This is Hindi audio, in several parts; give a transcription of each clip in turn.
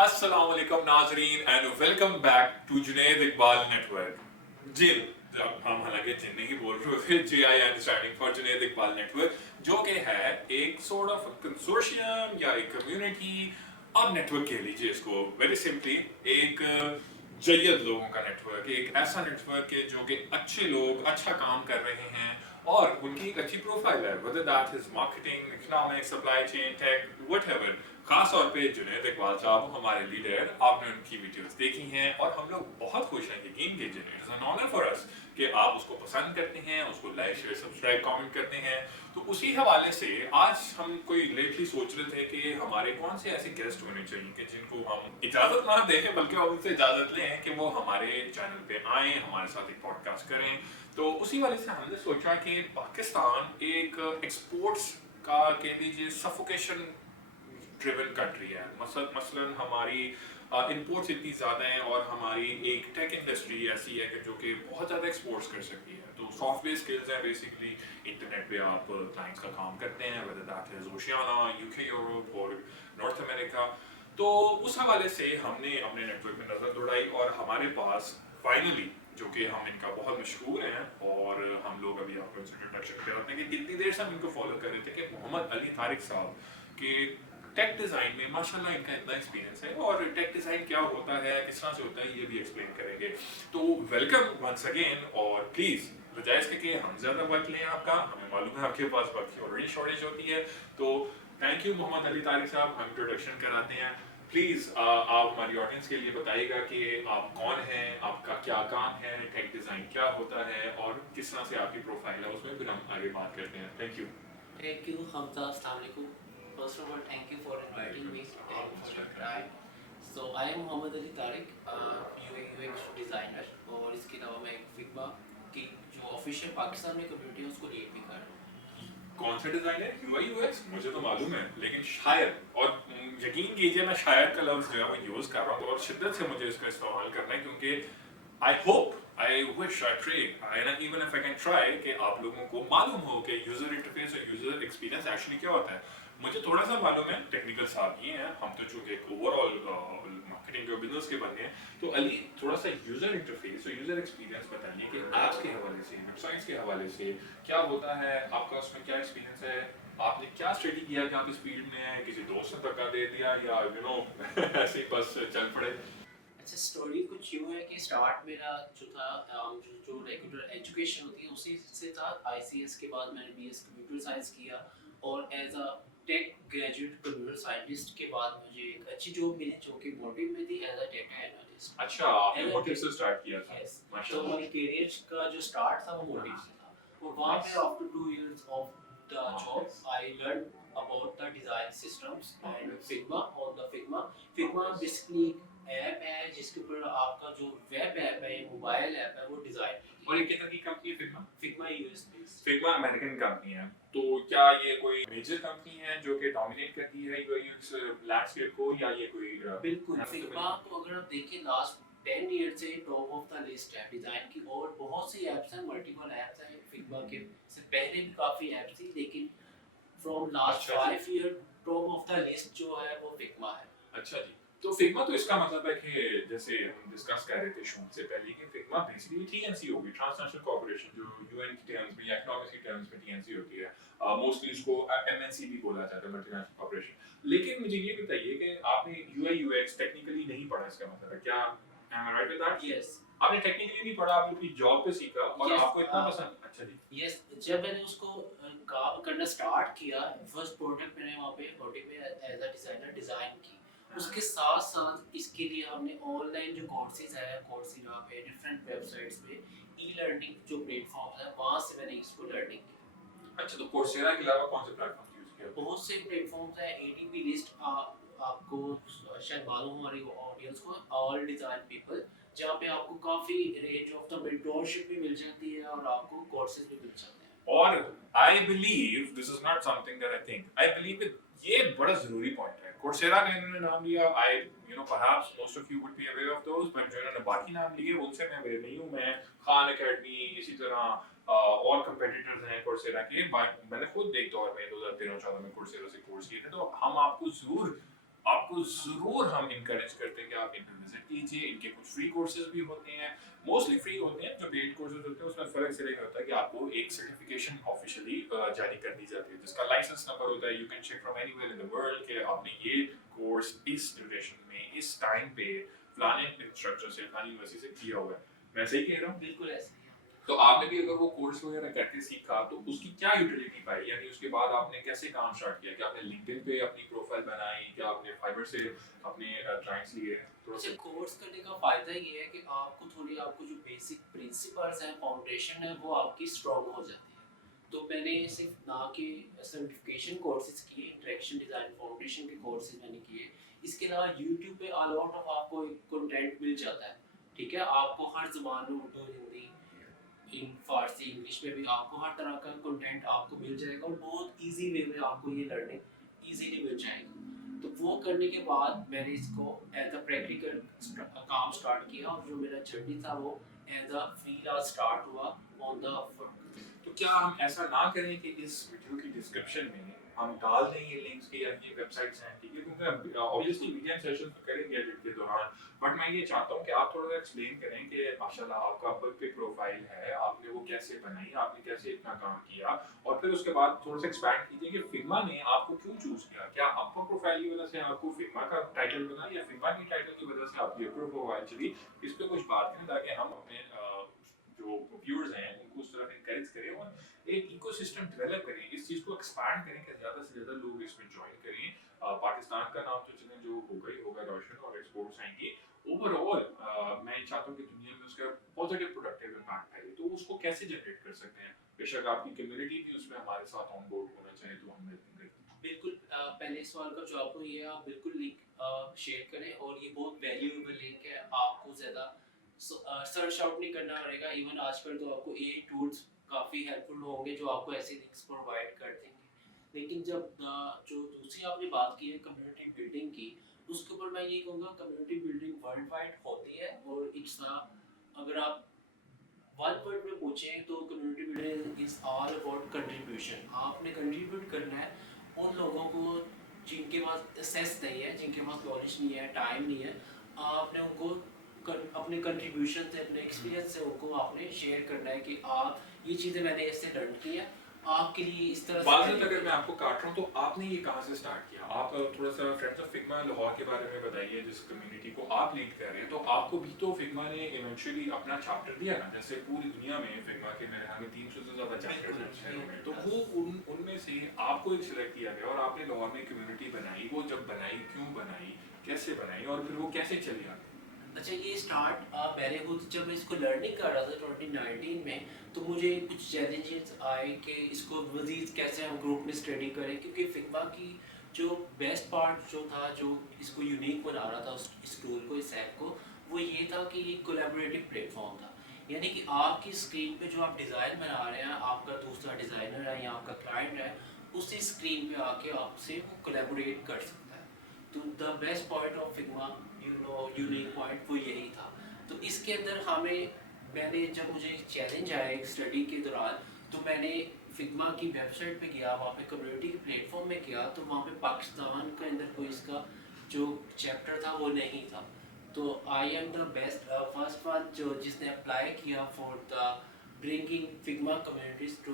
अस्सलाम वालेकुम नाजरीन and welcome back to Junaid Iqbal network. जी, जब हम हालांकि जिन्नी ही बोल रहे थे, J I M standing for Junaid Iqbal network, जो कि है एक सॉर्ट ऑफ कंसोर्शियम या एक कम्युनिटी। अब नेटवर्क कह लीजिए इसको, वेरी सिंपली एक जयद लोगों का नेटवर्क, एक ऐसा नेटवर्क है जो कि अच्छे लोग अच्छा काम कर रहे हैं और उनकी एक अच्छी प्रोफाइल है, whether that is marketing, economics, supply chain, tech, whatever। खास तौर पे जुनैद इकबाल साहब हमारे लीडर, आपने उनकी वीडियोस देखी हैं और हम लोग बहुत खुश हैं यकीन कीजिए, it's an honour for us कि आप उसको पसंद करते हैं, उसको लाइक शेयर सब्सक्राइब कमेंट करते हैं। तो उसी हवाले से आज हम कोई लेटली सोच रहे थे कि हमारे कौन से ऐसे गेस्ट होने चाहिए कि जिनको हम इजाज़त ना दें बल्कि हम उनसे इजाज़त लें कि वो हमारे चैनल पे आएँ, हमारे साथ एक पॉडकास्ट करें। तो उसी वाले से हमने सोचा कि पाकिस्तान एक एक्सपोर्ट्स का कह लीजिए सफोकेशन ड्रिवन कंट्री है। मसलन हमारी इंपोर्ट्स इतनी ज़्यादा हैं और हमारी एक टेक इंडस्ट्री ऐसी है कि जो कि बहुत ज़्यादा एक्सपोर्ट्स कर सकती है। तो सॉफ्टवेयर स्किल्स हैं बेसिकली, इंटरनेट पे आप क्लाइंट्स का काम करते हैं, whether that is Oceania, UK, Europe और नॉर्थ अमेरिका। तो उस हवाले से हमने अपने नेटवर्क में नज़र दौड़ाई और हमारे पास फाइनली, जो कि हम इनका बहुत मशहूर हैं और हम लोग अभी आपको इंट्रोडक्शन कराते हैं कि कितनी देर से हम इनको फॉलो कर रहे थे, कि मोहम्मद अली तारिक साहब के टेक डिज़ाइन में माशाल्लाह इनका इतना एक्सपीरियंस है और टेक डिज़ाइन क्या होता है, किस तरह से होता है, ये भी एक्सप्लेन करेंगे। तो वेलकम वंस अगेन और प्लीज़ बजाय इसके कि हम ज़्यादा वक्त लें आपका, हमें मालूम है आपके पास वक्त की ऑलरेडी शॉर्टेज होती है। तो थैंक यू मोहम्मद अली तारिक साहब, हम इंट्रोडक्शन कराते हैं। प्लीज़ आप हमारी ऑडियंस के लिए बताइएगा कि आप कौन हैं, आपका क्या काम है, टेक डिज़ाइन क्या होता है और किस तरह से आपकी प्रोफाइल है, उसमें फिर हम आगे बात करते हैं। Thank you. Thank you, Hamza. Assalamualaikum. First of all, thank you for inviting me and for your time. So I am Mohammad Ali Tariq, UI UX designer और इसके अलावा मैं एक फिग्मा की जो ऑफिशियल पाकिस्तान में कम्युनिटी है उसको लीड भी कर रहा हूँ। कौन सा डिजाइनर, यूआई यूएक्स, मुझे तो मालूम है लेकिन शायद, और यकीन कीजिए मैं शायद का लफ्ज जो है वो यूज कर रहा हूँ और शिद्दत से मुझे इसका इस्तेमाल करना है, क्योंकि I hope, I wish, I pray, even if I can try कि आप लोगों को मालूम हो कि यूजर इंटरफेस और यूजर एक्सपीरियंस एक्चुअली क्या होता है। मुझे थोड़ा सा मालूम है, टेक्निकल साहब ये हैं, हम तो चूंकि ओवरऑल मार्केटिंग और बिजनेस के बंदे हैं। तो अली थोड़ा सा यूजर इंटरफेस और यूजर एक्सपीरियंस बताइए कि ऐप्स के हवाले से, वेबसाइट्स के हवाले से क्या होता है, आपका उसमें क्या एक्सपीरियंस है, आपने क्या स्टडी किया कि आप इस फील्ड में हैं, किसी दोस्त ने धक्का दे दिया या ऐसे ही बस चल पड़े। अच्छा, स्टोरी कुछ यूँ है कि स्टार्ट मेरा जो था जो रेगुलर एजुकेशन होती है उसी से था। आईसीएस के बाद मैंने बीएस कंप्यूटर साइंस किया और as a tech graduate computer scientist के बाद मुझे एक अच्छी जॉब मिली जो कि मोटिव में थी एज अ डेटा एनालिस्ट। अच्छा, आपने मोटिव से स्टार्ट किया था। यस, तो माशाल्लाह। मेरे करियर का जो स्टार्ट था वो मोटिव से था और वहाँ पे after 2 years of the job I learn about the design systems and Figma on the Figma. Figma basically app है जिसके ऊपर आपका जो वेब ऐप है, मोबाइल ऐप है, वो डिजाइन और ये कितना की कंपनी है Figma? Figma US based. Figma American company है। तो क्या ये कोई मेजर कंपनी है जो कि डोमिनेट करती है यूएक्स लैंडस्केप को, या ये कोई बिल्कुल, फिग्मा को अगर आप देखें लास्ट 10 ईयर से टॉप ऑफ द लिस्ट है डिजाइन की और बहुत सी ऐप्स हैं, मल्टीपल ऐप्स हैं फिग्मा के। से पहले भी काफी ऐप्स थी लेकिन from last 5 year top of the list जो है वो फिग्मा है। अच्छा जी। तो फिग्मा, तो इसका मतलब है कि जैसे हम डिस्कस कर रहे थे शूट से पहले कि फिग्मा बेसिकली टीएनसी होगी, ट्रांसनेशनल कॉर्पोरेशन, जो यूएन की टर्म्स में या इकोनॉमिक्स की टर्म्स में टीएनसी होती है। मोस्टली इसको एमएनसी भी बोला जाता है, मल्टीनेशनल कॉर्पोरेशन। लेकिन मुझे ये बताइए कि आपने यूआई यूएक्स टेक्निकली नहीं पढ़ा, इसका मतलब है क्या, am I right with that? Yes, आपने टेक्निकली नहीं पढ़ा, आपने अपनी जॉब पे सीखा और Yes, आपको इतना पसंद। अच्छा जी। यस, जब मैंने उसको करना स्टार्ट किया, फर्स्ट प्रोडक्ट मैंने वहाँ पे मोटिव में एज अ डिजाइनर डिजाइन की। उसके साथ साथ इसके लिए हमने ऑनलाइन जो कोर्सेज है, कोर्सेरा पे, डिफरेंट वेबसाइट्स पे, ई लर्निंग जो प्लेटफॉर्म्स है वहाँ से मैंने इसको लर्निंग की। अच्छा, तो कोर्सेरा के अलावा कौन से प्लेटफॉर्म यूज किया? बहुत से प्लेटफॉर्म्स हैं, एडीपी लिस्ट आपको शायद मालूम हो हमारी ऑडियंस को, ऑल डिजाइन पीपल, जहाँ पे आपको काफी रेंज ऑफ द मेंटोरशिप भी मिल जाती है और आपको कोर्सेज भी मिल जाते हैं। और I believe this is not something that I think, I believe ये बड़ा जरूरी पॉइंट है। कोर्सेरा का इन्होंने नाम लिया, I perhaps most of you would be aware of those, but जो इन्होंने बाकी नाम लिए उनसे मैं अवेयर नहीं हूं। मैं खान एकेडमी, इसी तरह और कंपेटिटर्स हैं कोर्सेरा के, मैंने खुद एक दौर में 2013-14 में कोर्सेरा से कोर्स किए थे। तो हम आपको जरूर आपको ज़रूर हम इनकरेज करते हैं कि आप इन्हें विजिट कीजिए। इनके कुछ फ्री कोर्सेज भी होते हैं, मोस्टली फ्री होते हैं। जो पेड कोर्सेज होते हैं उसमें फ़र्क सिर्फ ये होता है कि आपको एक सर्टिफिकेशन ऑफिशियली जारी कर दी जाती है, जिसका लाइसेंस नंबर होता है। You can check from anywhere in the world कि आपने ये कोर्स इस ड्यूरेशन में, इस टाइम पे, फलाने इंस्ट्रक्टर से, फलानी यूनिवर्सिटी से किया हुआ है। मैं सही कह रहा हूँ? बिल्कुल ऐसे ही है। तो आपने भी अगर वो कोर्स वगैरह करके सीखा तो उसकी क्या यूटिलिटी पाई, यानी उसके बाद आपने कैसे काम स्टार्ट किया? क्या आपने लिंक्डइन पे अपनी प्रोफाइल बनाई, क्या आपने फाइवर से अपने क्लाइंट्स लिए? थोड़ा अच्छा, सा कोर्स करने का फायदा ये है कि आपको जो बेसिक प्रिंसिपल्स हैं, फाउंडेशन है, वो आपकी स्ट्रांग हो जाती है। तो मैंने सिर्फ ना कि सर्टिफिकेशन कोर्सेज किए, इंटरेक्शन डिज़ाइन फाउंडेशन के कोर्सेज मैंने किए। इसके अलावा यूट्यूब पे अ लॉट ऑफ आपको कंटेंट मिल जाता है, ठीक है? आपको हर ज़बान में, उर्दू, हिंदी, इन फारसी, इंग्लिश में भी आपको हर तरह का कंटेंट आपको मिल जाएगा और बहुत इजी वे में आपको ये लर्निंग इजीली मिल जाएगा। तो वो करने के बाद मैंने इसको एज अ प्रैक्टिकल काम स्टार्ट किया और जो मेरा जर्नी था वो एज अ फ्रीलांस स्टार्ट हुआ ऑन द अपवर्क। तो क्या हम ऐसा ना करें कि इस वीडियो की डिस्क्रिप्शन में हम डाल दें ये लिंक्स के या ये वेबसाइट्स हैं, ठीक है? क्योंकि ऑब्वियसली वीकेंड सेशन तो करेंगे एडिट के दौरान, बट मैं ये चाहता हूँ कि आप थोड़ा सा एक्सप्लेन करें कि माशाल्लाह आपका अपवर्क पे प्रोफाइल है, आपने वो कैसे बनाई, आपने कैसे इतना काम किया, और फिर उसके बाद थोड़ा सा एक्सपैंड कीजिए कि फिग्मा ने आपको क्यों चूज किया। क्या अपवर्क प्रोफाइल की वजह से आपको फिग्मा का टाइटल मिला, या फिग्मा की टाइटल की वजह से आपकी अपवर्क प्रोफाइल चली? इस पे कुछ बात करें ताकि हम अपने जो व्यूअर्स हैं उनको उस तरफ इनकरेज करें और एक इकोसिस्टम डेवलप करें, इस चीज़ को एक्सपैंड करें कि ज़्यादा से ज़्यादा लोग इसमें ज्वाइन करें। पाकिस्तान का नाम तो चलें जो होगा ही होगा रोशन, और एक्सपोर्ट्स आएंगे। ओवरऑल मैं चाहता हूँ कि दुनिया में उसका पॉजिटिव प्रोडक्टिव इम्पैक्ट आए, तो उसको कैसे जनरेट कर सकते हैं? बेशक आपकी कम्युनिटी भी उसमें हमारे साथ ऑन बोर्ड होना चाहे तो हम हेल्प करें। बिल्कुल, पहले सवाल का जवाब तो ये है, आप बिल्कुल लिंक शेयर करें और ये बहुत वैल्यूएबल लिंक है। आपको ज़्यादा सर्च आउट नहीं करना पड़ेगा। इवन आजकल तो आपको एआई टूल्स काफ़ी हेल्पफुल होंगे जो आपको ऐसे लिंक्स प्रोवाइड कर देंगे। लेकिन जब जो दूसरी आपने बात की है कम्युनिटी बिल्डिंग की, उसके ऊपर मैं ये कहूँगा कम्युनिटी बिल्डिंग वर्ल्ड वाइड होती है और अगर आप वन वर्ड में पूछें तो community building is all about contribution. आपने कंट्रीब्यूट करना है उन लोगों को जिनके पास एसेस नहीं है, जिनके पास नॉलेज नहीं है, टाइम नहीं है। आपने उनको अपने कंट्रीब्यूशन से, अपने एक्सपीरियंस से उनको आपने शेयर करना है कि आप ये चीज़ें मैंने इससे लर्न की है, आपके लिए इस तरह से बाज़त अगर मैं आपको काट रहा हूँ तो आपने ये कहाँ से स्टार्ट किया? आप थोड़ा सा फ्रेंड्स ऑफ फिग्मा लाहौर के बारे में बताइए, जिस कम्युनिटी को आप लीड कर रहे हैं। तो आपको भी तो फिग्मा ने इवेंचुअली अपना चैप्टर दिया ना, जैसे पूरी दुनिया में फिग्मा के मेरे ख्याल में 300 से ज़्यादा चैप्टर्स हैं शहरों में, तो वो उनमें से आपको एक सिलेक्ट किया गया और आपने लाहौर में कम्युनिटी बनाई। वो जब बनाई, क्यों बनाई, कैसे बनाई, और फिर वो कैसे चली आगे? अच्छा, ये स्टार्ट मैंने खुद जब इसको लर्निंग कर रहा था 2019 में, तो मुझे कुछ चैलेंजेस आए कि इसको मज़ीद कैसे हम ग्रुप में स्टडी करें, क्योंकि फिग्मा की जो बेस्ट पार्ट जो था, जो इसको यूनिक बना रहा था इस टूल को, इस ऐप को, वो ये था कि ये कोलैबोरेटिव प्लेटफॉर्म था। यानी कि आपकी स्क्रीन पे जो आप डिज़ाइन बना रहे हैं, आपका दूसरा डिज़ाइनर है या आपका क्लाइंट है, उसी स्क्रीन पे आके आपसे वो कोलैबोरेट कर सकता है। तो the best point of Figma, unique point वो यही था। तो इसके अंदर मैंने जब मुझे चैलेंज आया एक स्टडी के दौरान, तो मैंने फिग्मा की वेबसाइट पे गया, वहाँ पे कम्युनिटी के प्लेटफॉर्म में गया, तो वहाँ पे पाकिस्तान के अंदर कोई इसका जो चैप्टर था वो नहीं था। तो I am the best first one जो जिसने अप्लाई किया for the bringing Figma communities to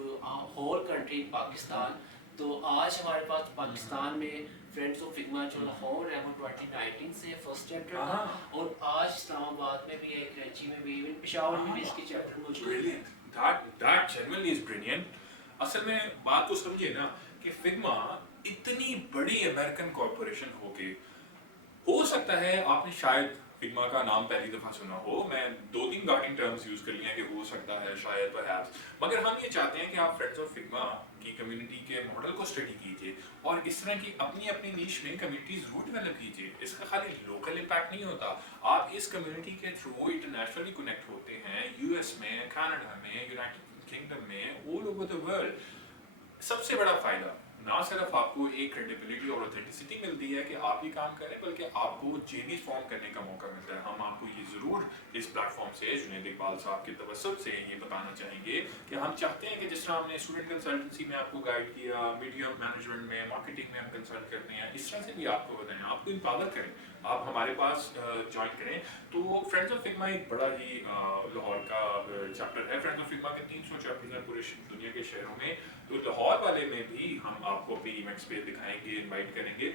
whole country Pakistan. तो आज हमारे पास पाकिस्तान में फ्रेंड्स ऑफ फिग्मा जो लाहौर है वो 2019 से फर्स्ट चैप्टर था, और आज इस्लामाबाद में भी है, कराची में भी, इवन पेशावर में भी इसके चैप्टर मौजूद है। Brilliant. That genuinely is brilliant. असल में बात तो समझिए ना कि फिग्मा इतनी बड़ी अमेरिकन कॉर्पोरेशन हो सकता है आपने शायद फिग्मा का नाम पहली दफा सुना हो। मैं 2-3 गार्डिंग टर्म्स यूज कर लिए कि हो सकता है, शायद, परहैप्स, मगर हम ये चाहते हैं कि आप फ्रेंड्स ऑफ फिग्मा की कम्युनिटी के मॉडल को स्टडी कीजिए और इस तरह की अपनी अपनी नीश में कम्युनिटी जरूर डेवलप कीजिए। इसका खाली लोकल इम्पैक्ट नहीं होता, आप इस कम्युनिटी के थ्रू इंटरनेशनली कनेक्ट होते हैं, यूएस में, कनाडा में, यूनाइटेड किंगडम में, ऑल ओवर द वर्ल्ड। सबसे बड़ा फायदा ना सिर्फ आपको एक क्रेडिबिलिटी और ऑथेंटिसिटी मिलती है कि आप ही काम करें, बल्कि आपको चेंजेस फॉर्म करने का मौका मिलता है। हम आपको ये ज़रूर इस प्लेटफॉर्म से जुनैद इकबाल साहब के तवज्जुह से ये बताना चाहेंगे कि हम चाहते हैं कि जिस तरह हमने स्टूडेंट कंसल्टेंसी में आपको गाइड किया, मीडिया मैनेजमेंट में, मार्केटिंग में हम कंसल्ट करते हैं, इस तरह से भी आपको बताएं, आपको इम्पावर करें, आप हमारे पास ज्वाइन करें। तो फ्रेंड्स ऑफ फिग्मा एक बड़ा ही लाहौर का चैप्टर है। फ्रेंड्स ऑफ फिग्मा के 300 चैप्टर्स हैं पूरे दुनिया के शहरों में, तो लाहौर वाले में भी हम आपको अपने इवेंट्स पे दिखाएंगे, इनवाइट करेंगे।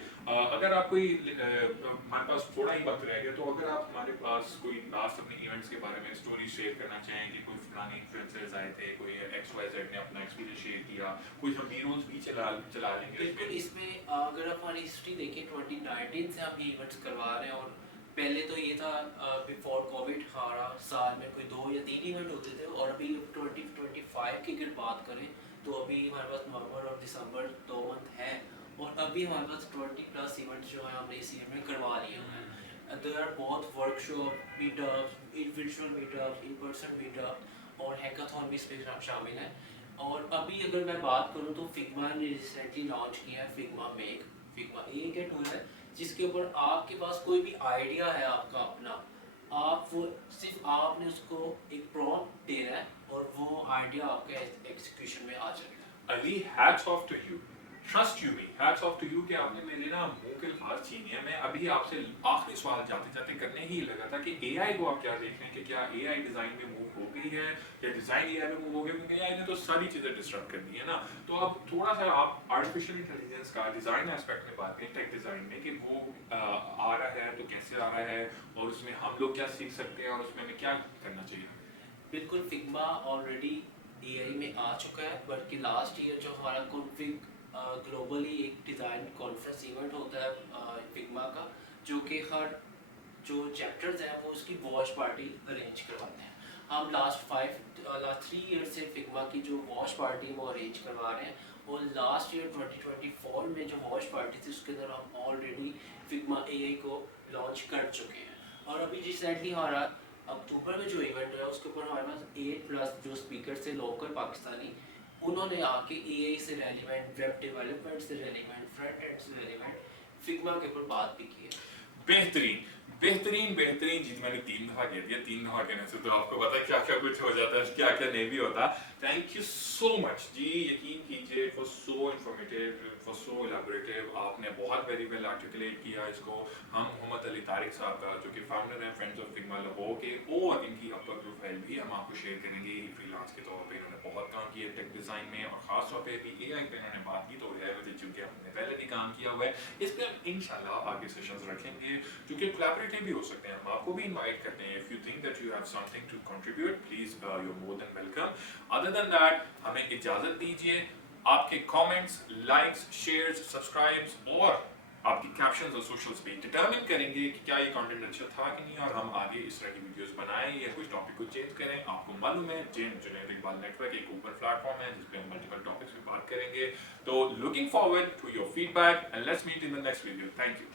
अगर आप कोई हमारे पास थोड़ा ही वक्त रह गया, तो अगर आप हमारे पास कोई लास्ट अपने इवेंट्स के बारे में स्टोरी शेयर करना चाहें कि कोई फलानी इन्फ्लुएंसर्स आए थे, कोई XYZ ने अपना एक्सपीरियंस शेयर किया, कोई हम हीरोज भी चला लेंगे बिल्कुल। इसमें अगर आप हमारी हिस्ट्री देखें 2019 से हम ये इवेंट्स करवा रहे हैं, और पहले तो ये था बिफोर कोविड हमारा साल में कोई 2 या 3 इवेंट होते थे, और अभी 2025 की अगर बात करें तो अभी हमारे पास नवंबर और दिसंबर 2 मंथ हैं, और अभी हमारे पास 20+ इवेंट्स जो है हमने इस ईयर में करवा लिए हैं। There are both workshop, meetups, virtual meetups, in person meetup, और हैकाथॉन भी इसमें शामिल है। और अभी अगर मैं बात करूँ तो फिग्मा ने रिसेंटली लॉन्च किया है फिग्मा मेक। फिग्मा एक टूल है जिसके ऊपर आपके पास कोई भी आइडिया है आपका अपना, आप वो सिर्फ आपने उसको एक प्रॉम्प्ट देना है और वो आइडिया आपके एग्जीक्यूशन में आ जाएगा। Ali, hats off to you, trust you me, hats off to you कि आपने मेरे ना मुंह के अल्फाज छीन लिए। मैं अभी आपसे आखिरी सवाल जाते जाते करने ही लगा था कि एआई को आप क्या देख रहे हैं, कि क्या एआई डिजाइन में मूव हो गई है या डिजाइन एआई में मूव हो गया, क्योंकि एआई ने तो सारी चीजें डिस्टर्ब कर दी है ना। तो अब थोड़ा सा आप आर्टिफिशियल इंटेलिजेंस का डिजाइन एस्पेक्ट में बात करें, टेक डिजाइन में, कि वो आ रहा है तो कैसे आ रहा है, और उसमें हम लोग क्या सीख सकते हैं, और उसमें हमें क्या करना चाहिए। बिल्कुल, फिग्मा ऑलरेडी एआई में आ चुका है, बल्कि लास्ट ईयर जो हमारा कॉन्फिग ग्लोबली एक डिज़ाइन कॉन्फ्रेंस इवेंट होता है फिग्मा का, जो कि हर जो चैप्टर्स हैं वो उसकी वॉच पार्टी अरेंज करवाते हैं। हम लास्ट 3 ईयर से फिग्मा की जो वॉच पार्टी है वो अरेंज करवा रहे हैं, और लास्ट ईयर 2024 में जो वॉच पार्टी थी उसके अंदर हम ऑलरेडी फिग्मा एआई को लॉन्च कर चुके हैं। और अभी रिसेंटली हमारा अक्टूबर में जो इवेंट है उसके ऊपर हमारे पास 8+ जो स्पीकर थे लोकल पाकिस्तानी, उन्होंने आके एआई से रेलिवेंट, वेब डेवलपमेंट से रेलिवेंट, फ्रंट एंड से रेलिवेंट फिग्मा के ऊपर बात भी की है। बेहतरीन बेहतरीन बेहतरीन जी। मैंने 3 दफा कह दिया, 3 दफा कहने से तो आपको पता है क्या क्या कुछ हो जाता है, क्या क्या नहीं भी होता। थैंक यू सो मच जी, यकीन कीजिए, for so informative, for so elaborative, आपने बहुत वेरी वेल आर्टिकुलेट किया इसको। हम मोहम्मद अली तारिक साहब का, जो कि फाउंडर हैं फ्रेंड्स ऑफ फिग्मा लाहौर के, और इनकी अपर प्रोफाइल भी हम आपको शेयर करेंगे। फ्रीलांस के तौर पे इन्होंने बहुत काम किया टेक डिज़ाइन में, और ख़ास तौर पे भी एआई पे इन्होंने बात की, तो एआई पे चूँकि हमने पहले भी काम किया हुआ है, इस पर हम इंशाल्लाह आगे सेशंस रखेंगे जो कि कोलैबोरेटिव भी हो सकते हैं। हम आपको भी इनवाइट करते हैं, if you think that you have something to contribute, please you are more than welcome. Other than that, हमें इजाज़त दीजिए। आपके कमेंट्स, लाइक्स, शेयर्स, सब्सक्राइब्स और आपकी कैप्शंस और सोशल्स पे डिटरमिन करेंगे कि क्या ये कंटेंट अच्छा था कि नहीं, और हम आगे इस तरह की वीडियोस बनाएं या कुछ टॉपिक को चेंज करें। आपको मालूम है जुनैद इकबाल नेटवर्क एक ओपन प्लेटफॉर्म है जिस पे हम मल्टीपल टॉपिक्स पे बात करेंगे। तो looking forward to your feedback and let's meet in the next video. Thank you.